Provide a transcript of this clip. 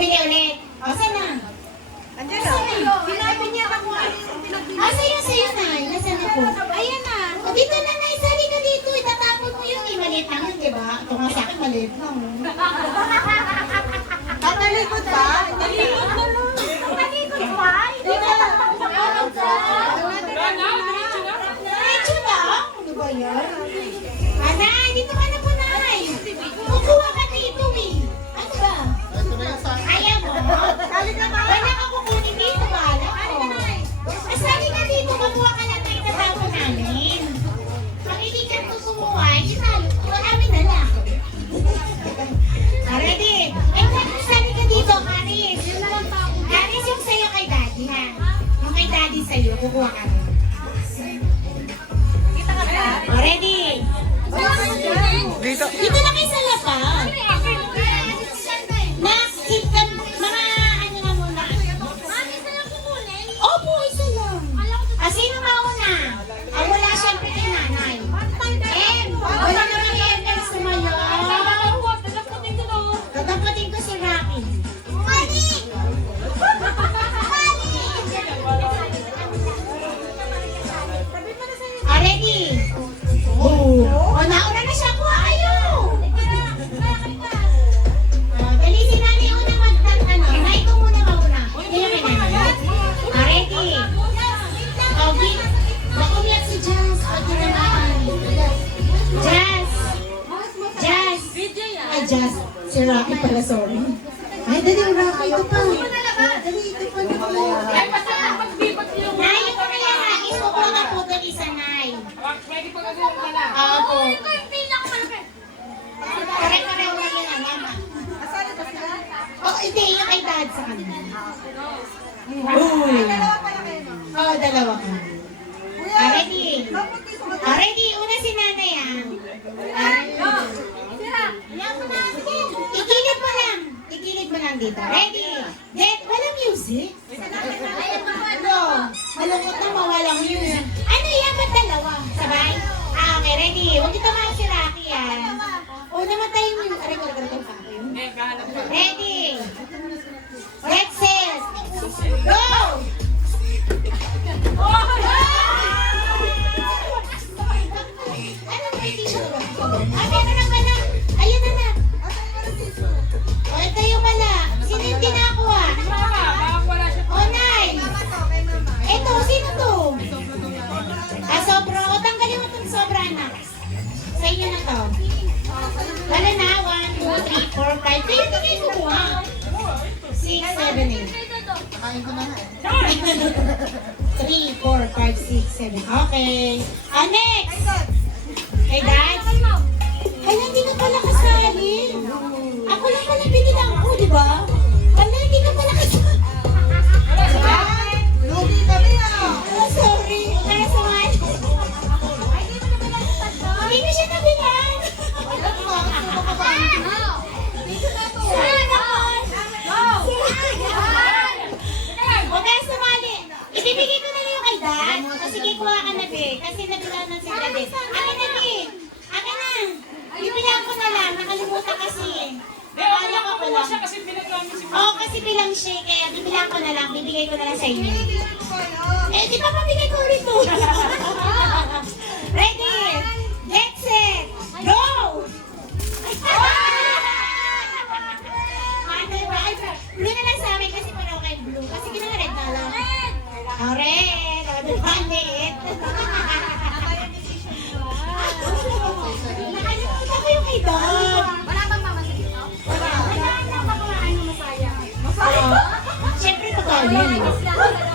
Bumili ulit. O, saan na? Andiyan na. Sinabi niya na kung ano yung pinagbili. Sa'yo na. Nasaan na po? Ayan na. O, dito na, Nay. Sali ka dito. Itatapon mo yung maliit lang, di ba? Ito nga sa akin, maliit lang. Tatalikod ba? Talikod na lang. Talikod ba? Hindi ka tatakot ka. Diretso lang. Ano ba yan? Nay, dito ka na po, Nay. Kukuha ka dito, eh. Ano ba? Ayaw mo? Sali ka ba? Wala ka kukunin dito, bahala ko. Sali ka dito, makuha ka na tayo itatapon namin. Pag hindi ka tusubuha, amin na lang. Ready? Sali ka dito, Karis. Karis yung sa'yo kay Daddy, ha? Yung kay Daddy sa'yo, kukuha ka na. Kita ka ba? Ready? Dito. Dito na kayo sa lapang. Na, mga ano na muna. Opo, isa lang. Sino mauna? Wala siyempre kay nanay. Wala naman yung Emel sumayo. Tatapatin ko si Rocky. Ready? Nauna na siya. Kuha kayo. Dali si nanay una magtanong. Nay ko muna mauna. Hindi na kay nanay. Ready? Makumiyak si Jazz. Pati naman. Jazz. Jazz. Jazz. Si Rocky pala, sorry. Ay, dali, Rocky. Ito pa. Dali, ito pa. Nay, ito na yan. Isukuha ka po dali sa Nay. Opo. Pare-pareho na yun, mama. Asali ba sila? Oh, hindi. Yung kay Dad sa kanila. Dalawa pala kayo, no? Oo, dalawa ka. Kuya, Ready? dapat di ko mag- Ready? Una si nanay, Igilid mo lang. Igilid mo lang dito. Ready? Get, walang music. No. Malungkot na mawalang music. Ano yan? Ba't dalawa? Sabay? Okay, ready. Huwag ito mga si Rocky, namatay yung music. Aray ko, nagkaroon pa ako yun. Ready? Let's set. Go! Ano ba yung tissue? Meron na pala. Ayun na na. O, ito yung pala. Sino yung tinakuha? O, Nay. Mama to, kay mama. Ito, sino to? Sobra. O, tanggalin mo itong sobra, anak. Sa inyo na to. Wala na. 1, 2, 3, 4, 5. Kayo na kayo kumuha. 6, 7, 8. Kain ko na nga. 3, 4, 5, 6, 7. Okay. Next. Hey, Dad. Hala, hindi ka pala kasali. Ako lang pala binilang ko, di ba? Hala, hindi ka pala kasali. Lugi kami ah. Sorry. Para sa man. Hindi na siya nabilang. Huwag kang sumali. Ibibigay ko na lang yung kay Dad. O sige, kuha ka na, be. Kasi nabilang na sila, be. Akin na, be. Akin na. Ibilang ko na lang. Nakalimutan kasi. Akala ko pala. Oo, kasi bilang siya. Kaya bibilang ko na lang. Bibigay ko na lang sa inyo. Di ba pabigay ko ulit to? Ready? Get set. Go! Blue na lang sa amin kasi parang kay blue. Kasi ginawa red na lang. Red. O, diba? Lit. Nakalimutan ko yung kay Dad. Wala bang mamasin dito? Siyempre, totoo yun.